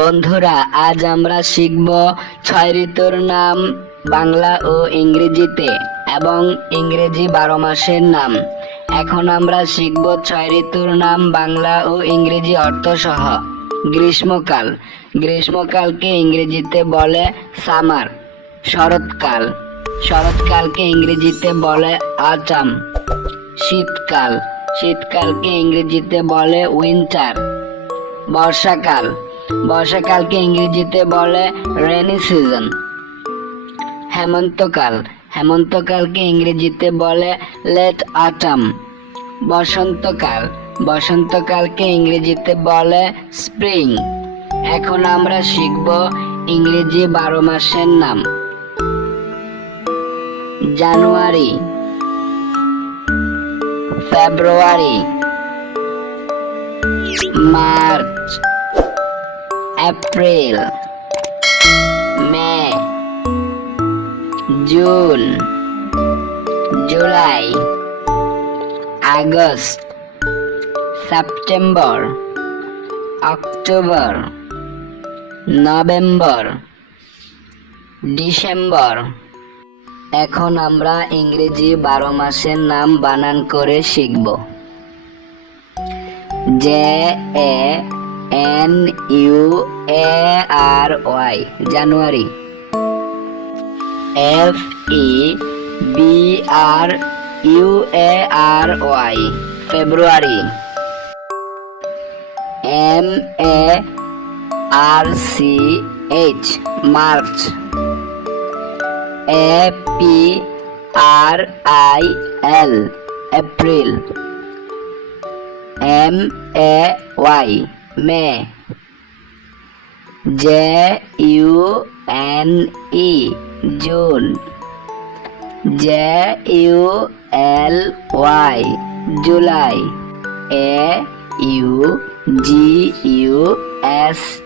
বন্ধুরা, আজ আমরা শিখব 6 ঋতুর নাম বাংলা ও ইংরেজিতে এবং ইংরেজি 12 মাসের নাম। এখন আমরা শিখব 6 ঋতুর নাম বাংলা ও ইংরেজি অর্থ সহ। গ্রীষ্মকাল, গ্রীষ্মকালকে ইংরেজিতে বলে সামার। শরৎকাল, শরৎকালকে ইংরেজিতে বলে অটাম। শীতকাল, শীতকালকে ইংরেজিতে বলে উইন্টার। বর্ষাকাল, বর্ষাকালকে ইংরেজিতে বলে রেনি সিজন। হেমন্তকাল, হেমন্তকালকে ইংরেজিতে বলে লেট অটাম। বসন্তকাল, বসন্তকালকে ইংরেজিতে বলে স্প্রিং। এখন আমরা শিখব ইংরেজি 12 মাসের নাম। January, February, March, April, May, June, July, August, September, October, November, December. এখন আমরা ইংরেজি 12 মাসের নাম বানান করে শিখব। January, জানুয়ারি। February, ফেব্রুয়ারি। March, March. April, April. May, মে। June, June. July, July. August,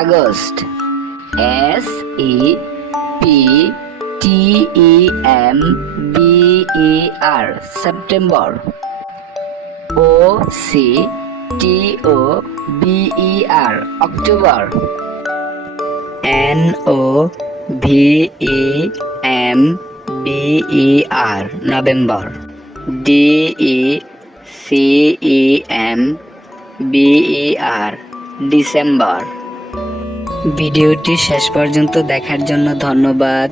August. September, September. October, October. November, November. December, December. ভিডিওটি শেষ পর্যন্ত দেখার জন্য ধন্যবাদ।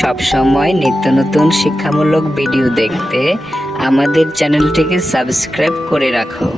সবসময় নিত্য নতুন শিক্ষামূলক ভিডিও দেখতে আমাদের চ্যানেলটিকে সাবস্ক্রাইব করে রাখো।